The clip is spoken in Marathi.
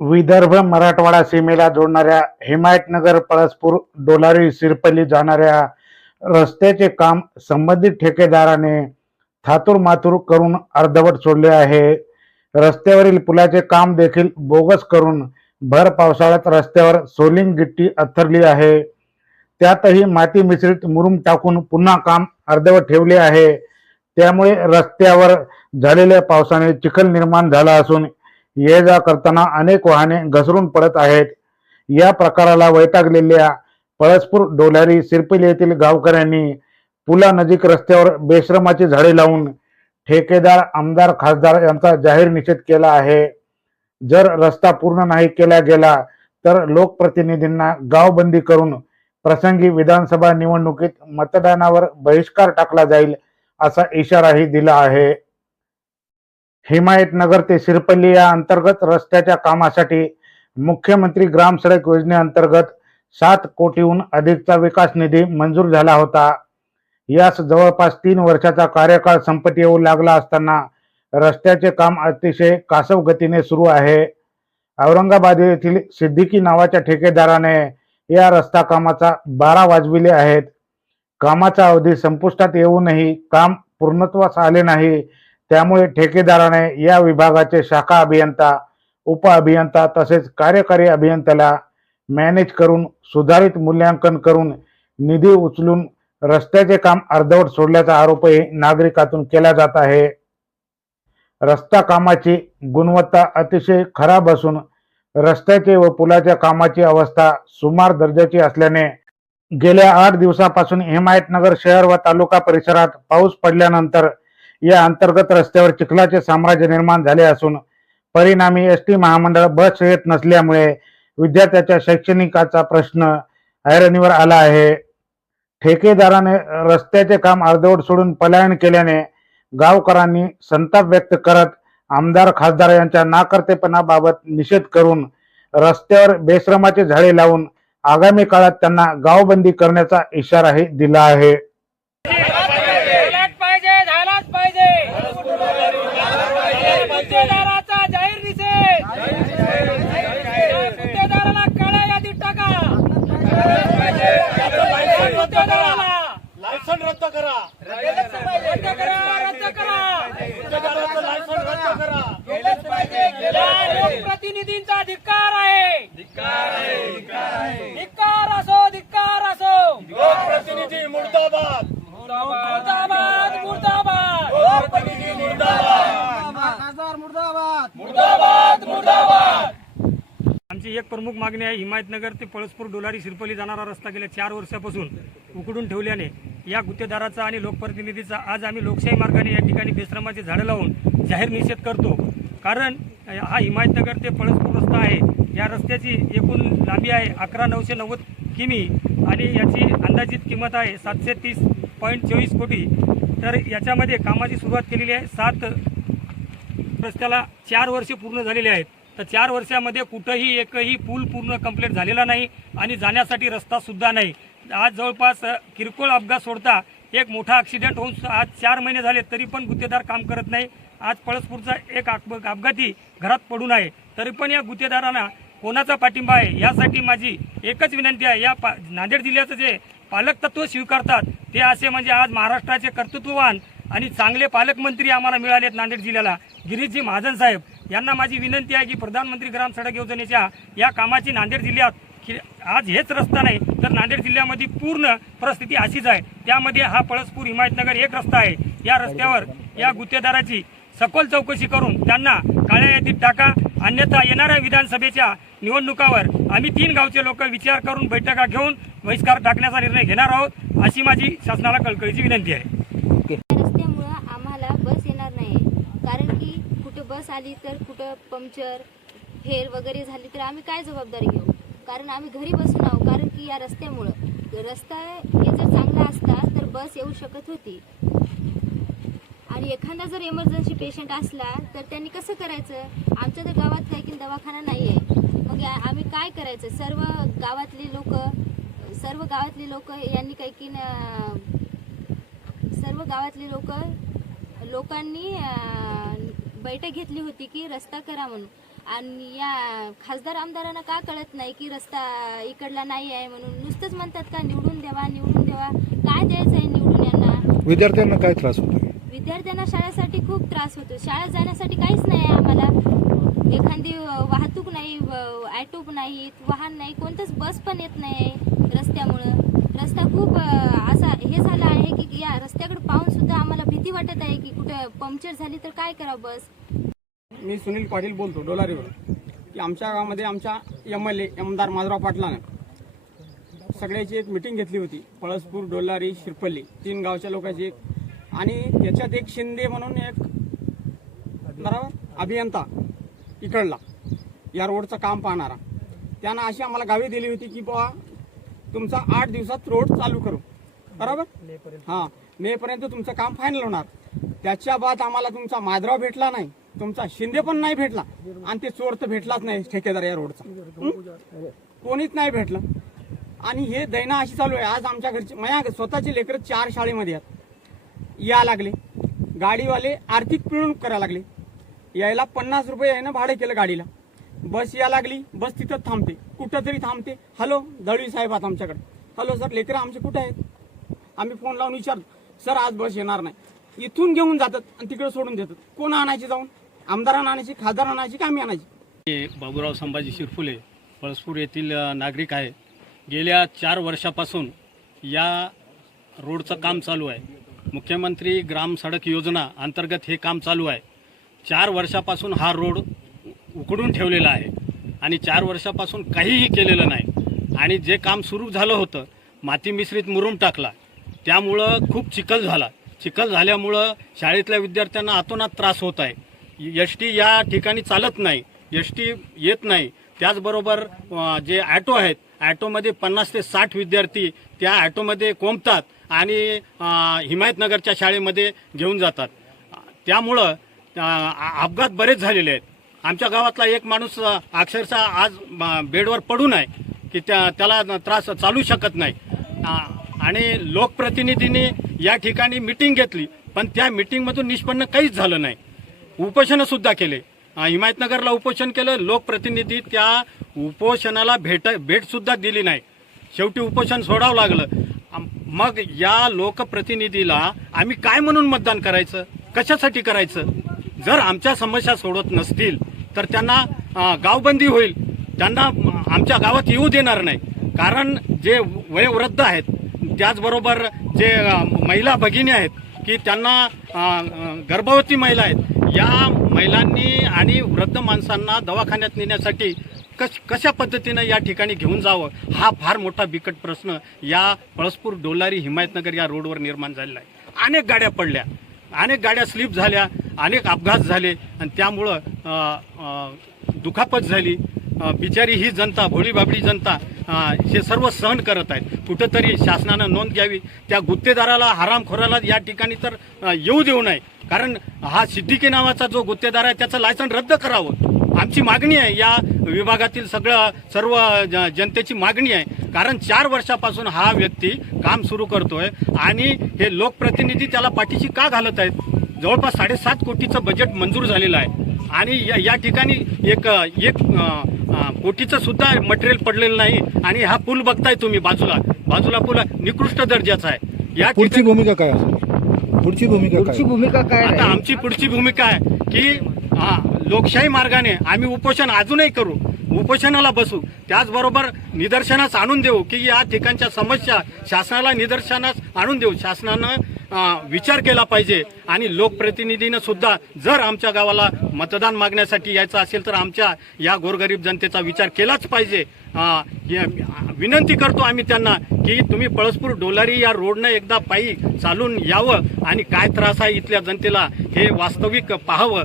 विदर्भ मराठवाडा सीमेला जोडणाऱ्या हिमायतनगर पळसपूर डोलारी सिरपल्ली जाणाऱ्या रस्त्याचे काम संबंधित ठेकेदाराने थातूर मातूर करून अर्धवट सोडले आहे. रस्त्यावरील पुलाचे काम देखील बोगस करून भर पावसाळ्यात रस्त्यावर सोलिंग गिट्टी अथरली आहे. त्यातही माती मिश्रित मुरुम टाकून पुन्हा काम अर्धवट ठेवले आहे. त्यामुळे रस्त्यावर झालेल्या पावसाने चिखल निर्माण झाला असून ये जा करताना अनेक वाहने घसरून पडत आहेत. या प्रकाराला वैतागलेल्या पळसपूर डोलारी सिरपिल येथील गावकऱ्यांनी पुलानजीक रस्त्यावर बेश्रमाची झाडे लावून ठेकेदार आमदार खासदार यांचा जाहीर निषेध केला आहे. जर रस्ता पूर्ण नाही केला गेला तर लोकप्रतिनिधींना गावबंदी करून प्रसंगी विधानसभा निवडणुकीत मतदानावर बहिष्कार टाकला जाईल असा इशाराही दिला आहे. हिमायतनगर ते सिरपल्ली या अंतर्गत रस्त्याच्या कामासाठी मुख्यमंत्री ग्राम सडक योजनेअंतर्गत सात कोटीहून अधिकचा विकास निधी मंजूर झाला होता. यास जवळपास तीन वर्षाचा कार्यकाळ संपत येऊ लागला असताना रस्त्याचे काम अतिशय कासव गतीने सुरू आहे. औरंगाबाद येथील सिद्दीकी नावाच्या ठेकेदाराने या रस्ता कामाचा बारा वाजविले आहेत. कामाचा अवधी संपुष्टात येऊनही काम पूर्णत्वास आले नाही. त्यामुळे ठेकेदाराने या विभागाचे शाखा अभियंता उप अभियंता तसेच कार्यकारी अभियंत्याला मॅनेज करून सुधारित मूल्यांकन करून निधी उचलून रस्त्याचे काम अर्धवट सोडल्याचा आरोपही नागरिकातून केला जात आहे. रस्ता कामाची गुणवत्ता अतिशय खराब असून रस्त्याचे व पुलाच्या कामाची अवस्था सुमार दर्जाची असल्याने गेल्या आठ दिवसापासून हिमायतनगर शहर व तालुका परिसरात पाऊस पडल्यानंतर या अंतर्गत रस्त्यावर चिखलाचे साम्राज्य निर्माण झाले असून परिणामी एस टी महामंडळ बस येत नसल्यामुळे विद्यार्थ्याच्या शैक्षणिकाचा प्रश्न ऐरणीवर आला आहे. ठेकेदाराने रस्त्याचे काम अर्धवट सोडून पलायन केल्याने गावकरांनी संताप व्यक्त करत आमदार खासदार यांच्या नाकर्तेपणाबाबत निषेध करून रस्त्यावर बेश्रमाचे झाडे लावून आगामी काळात त्यांना गावबंदी करण्याचा इशाराही दिला आहे झालाच पाहिजे झालाच पाहिजे गुत्तेदाराचा जाहीर निषेध गुत्तेदाराला काळ्या यादीत टाका गुत्तेदाराला लायसन रद्द करा. रद्द करा. रद्द करा. गुत्तेदाराचं लायसन रद्द करा. या लोकप्रतिनिधींचा धिक्कार आहे. धिक्कार असो धिक्कार असो. लोकप्रतिनिधी मुर्दाबाद. मुर्दाबाद मुर्दाबाद. लोकप्रतिनिधी मुर्दाबाद. मुर्दाबाद मुर्दाबाद. आमची एक प्रमुख मागणी आहे हिमायतनगर ते पळसपूर डोलारी शिरपली जाणारा रस्ता गेल्या चार वर्षापासून उकडून ठेवल्याने या गुत्तेदाराचा आणि लोकप्रतिनिधीचा आज आम्ही लोकशाही मार्गाने या ठिकाणी बेश्रमाचे झाडं लावून जाहीर निषेध करतो. कारण हा हिमायतनगर ते पळसपूर रस्ता आहे. या रस्त्याची एकूण लांबी आहे अकरा नऊशे नव्वद किमी आणि याची अंदाजित किंमत आहे सातशे तीस पॉईंट चोवीस कोटी. तर याच्यामध्ये कामाची सुरुवात केलेली आहे. सात रस्त्याला चार वर्षे पूर्ण झालेली आहेत. तर चार वर्षामध्ये कुठंही एकही पूल पूर्ण कंप्लीट झालेला नाही आणि जाण्यासाठी रस्तासुद्धा नाही. आज जवळपास किरकोळ अपघात सोडता एक मोठा ॲक्सिडेंट होऊन आज चार महिने झाले तरी पण गुत्तेदार काम करत नाही. आज पळसपूरचा एक अपघाती घरात पडून आहे. तरी पण या गुत्तेदारांना कोणाचा पाठिंबा आहे यासाठी माझी एकच विनंती आहे. या पा नांदेड जिल्ह्याचं जे पालकतत्व स्वीकारतात ते असे म्हणजे आज महाराष्ट्राचे कर्तृत्ववान आणि चांगले पालकमंत्री आम्हाला मिळालेत नांदेड जिल्ह्याला. गिरीशजी महाजन साहेब यांना माझी विनंती आहे की प्रधानमंत्री ग्राम सडक योजनेच्या या कामाची नांदेड जिल्ह्यात की आज हेच रस्ता नाही तर नांदेड जिल्ह्यामध्ये पूर्ण परिस्थिती अशीच आहे. त्यामध्ये हा पळसपूर हिमायतनगर एक रस्ता आहे. या रस्त्यावर या गुत्तेदाराची सखोल चौकशी करून त्यांना काळ्या यादीत टाका. अन्यथा येणाऱ्या विधानसभेच्या निवडणुकावर आम्ही तीन गावचे लोक विचार करून बैठका घेऊन बहिष्कार टाकण्याचा निर्णय घेणार आहोत अशी माझी शासनाला कळकळीची विनंती आहे रस्त्यामुळं आम्हाला बस येणार नाही कारण की कुठं बस आली तर कुठं पंक्चर फेर वगैरे झाली तर आम्ही काय जबाबदारी घेऊ? कारण आम्ही घरी बसून आहोत कारण की या रस्त्यामुळं. रस्ता हे जर चांगला असता तर बस येऊ शकत होती. आणि एखादा जर इमर्जन्सी पेशंट असला तर त्यांनी कसं करायचं? आमच्या तर गावात काही की दवाखाना नाही आहे मग आम्ही काय करायचं? सर्व गावातली लोक सर्व गावातली लोक यांनी काही की सर्व गावातली लोक लोकांनी बैठक घेतली होती की रस्ता करा म्हणून. आणि या खासदार आमदारांना का कळत नाही की रस्ता इकडला नाही आहे म्हणून नुसतंच म्हणतात का निवडून द्यावा निवडून द्यावा. काय द्यायचं आहे निवडून यांना? विद्यार्थ्यांना काय त्रास होतो? विद्यार्थ्यांना शाळेसाठी खूप त्रास होतो. शाळेत जाण्यासाठी काहीच नाही आहे आम्हाला. एखादी वाहतूक नाही ॲटो नाही वाहन नाही कोणतंच बस पण येत नाही रस्त्यामुळं. रस्ता खूप असा हे झालं आहे की या रस्त्याकडे पाहून सुद्धा आम्हाला भीती वाटत आहे की कुठे पंक्चर झाली तर काय करा बस? मी सुनील पाटील बोलतो डोलारीवर. की आमच्या गावामध्ये आमच्या एम एल ए आमदार माधवराव पाटलानं सगळ्याची एक मिटिंग घेतली होती. पळसपूर डोलारी शिरपल्ली तीन गावच्या लोकांची एक. आणि त्याच्यात एक शिंदे म्हणून एक बरोबर अभियंता इकडला या रोडचं काम पाहणारा. त्यानं अशी आम्हाला गावी दिली होती की बुवा तुमचा आठ दिवसात रोड चालू करू. बरोबर? हां. मेपर्यंत तुमचं काम फायनल होणार. त्याच्या बाद आम्हाला तुमचा माधराव भेटला नाही. तुमचा शिंदे पण नाही भेटला. आणि ते चोर तर भेटलाच नाही ठेकेदार या रोडचा? कोणीच नाही भेटलं. आणि हे दैना अशी चालू आहे. आज आमच्या घरचे माझ्या स्वतःचे लेकर चार शाळेमध्ये आहेत. या लागले. गाडीवाले आर्थिक पिळवणूक करायला लागले. यायला पन्नास रुपये यायनं भाडे केलं गाडीला. बस या लागली बस तिथं थांबते कुठं तरी थांबते. हॅलो दळवी साहेब आहात आमच्याकडे. हॅलो सर लेकरं आमचे कुठे आहेत? आम्ही फोन लावून विचारतो. सर आज बस येणार नाही. इथून घेऊन जातात आणि तिकडे सोडून देतात. कोण आणायची जाऊन? आमदारांना आणायची खासदारांना आणायची का आम्ही आणायची? बाबूराव संभाजी शिरफुले पळसपूर येथील नागरिक आहे गेल्या चार वर्षापासून या रोडचं काम चालू आहे. मुख्यमंत्री ग्राम सडक योजना अंतर्गत हे काम चालू आहे. चार वर्षापासून हा रोड उकडून ठेवलेलं आहे. आणि चार वर्षापासून काहीही केलेलं नाही. आणि जे काम सुरू झालं होतं माती मिश्रित मुरून टाकला त्यामुळं खूप चिखल झाला. चिखल झाल्यामुळं शाळेतल्या विद्यार्थ्यांना अतोनात त्रास होत आहे. एस टी या ठिकाणी चालत नाही एस टी येत नाही. त्याचबरोबर जे ॲटो आहेत ॲटोमध्ये पन्नास ते साठ विद्यार्थी त्या ॲटोमध्ये कोंबतात आणि हिमायतनगरच्या शाळेमध्ये घेऊन जातात. त्यामुळं अपघात बरेच झालेले आहेत. आमच्या गावातला एक माणूस अक्षरशः आज बेडवर पडून आहे की त्या त्याला त्रास चालू शकत नाही. आणि लोकप्रतिनिधींनी या ठिकाणी मिटिंग घेतली पण त्या मिटिंगमधून निष्पन्न काहीच झालं नाही. उपोषणसुद्धा केले. हिमायतनगरला उपोषण केलं लोकप्रतिनिधी त्या उपोषणाला भेट भेटसुद्धा दिली नाही. शेवटी उपोषण सोडावं लागलं. मग या लोकप्रतिनिधीला आम्ही काय म्हणून मतदान करायचं? कशासाठी करायचं? जर आमच्या समस्या सोडत नसतील तर त्यांना गावबंदी होईल. त्यांना आमच्या गावात येऊ देणार नाही. कारण जे वयोवृद्ध आहेत त्याचबरोबर जे महिला भगिनी आहेत की त्यांना गर्भवती महिला आहेत या महिलांनी आणि वृद्ध माणसांना दवाखान्यात नेण्यासाठी कश कशा पद्धतीनं या ठिकाणी घेऊन जावं हा फार मोठा बिकट प्रश्न या पळसपूर डोलारी हिमायतनगर या रोडवर निर्माण झालेला आहे. अनेक गाड्या पडल्या. अनेक गाड्या स्लिप झाल्या अनेक अपघात झाले आणि त्यामुळं दुखापत झाली. बिचारी ही जनता भोळीबाबडी जनता हे सर्व सहन करत आहेत. कुठंतरी शासनानं नोंद घ्यावी. त्या गुत्तेदाराला हरामखोराला या ठिकाणी तर येऊ देऊ नये. कारण हा सिद्दीकी नावाचा जो गुत्तेदार आहे त्याचं लायसन रद्द करावं. आमची मागणी आहे या विभागातील सगळं सर्व जनतेची मागणी आहे. कारण चार वर्षापासून हा व्यक्ती काम सुरू करतोय आणि हे लोकप्रतिनिधी त्याला पाठीशी का घालत आहेत? जवळपास साडेसात कोटीचं बजेट मंजूर झालेलं आहे. आणि या या ठिकाणी एक एक कोटीचं सुद्धा मटेरियल पडलेलं नाही आणि हा पूल बघताय तुम्ही बाजूला. बाजूला पूल निकृष्ट दर्जाचा आहे. या पुढची भूमिका काय असेल? पुढची भूमिका काय? आता आमची पुढची भूमिका आहे की हा, लोकशाही मार्गाने आम्ही उपोषण अजूनही करू उपोषणाला बसू. त्याचबरोबर निदर्शनास आणून देऊ की या ठिकाणच्या समस्या शासनाला निदर्शनास आणून देऊ. शासनानं विचार केला पाहिजे आणि लोकप्रतिनिधीनं सुद्धा जर आमच्या गावाला मतदान मागण्यासाठी यायचं असेल तर आमच्या या गोरगरीब जनतेचा विचार केलाच पाहिजे. विनंती करतो आम्ही त्यांना की तुम्ही पळसपूर डोलारी या रोडनं एकदा पायी चालून यावं आणि काय त्रास आहे इथल्या जनतेला हे वास्तविक पाहावं.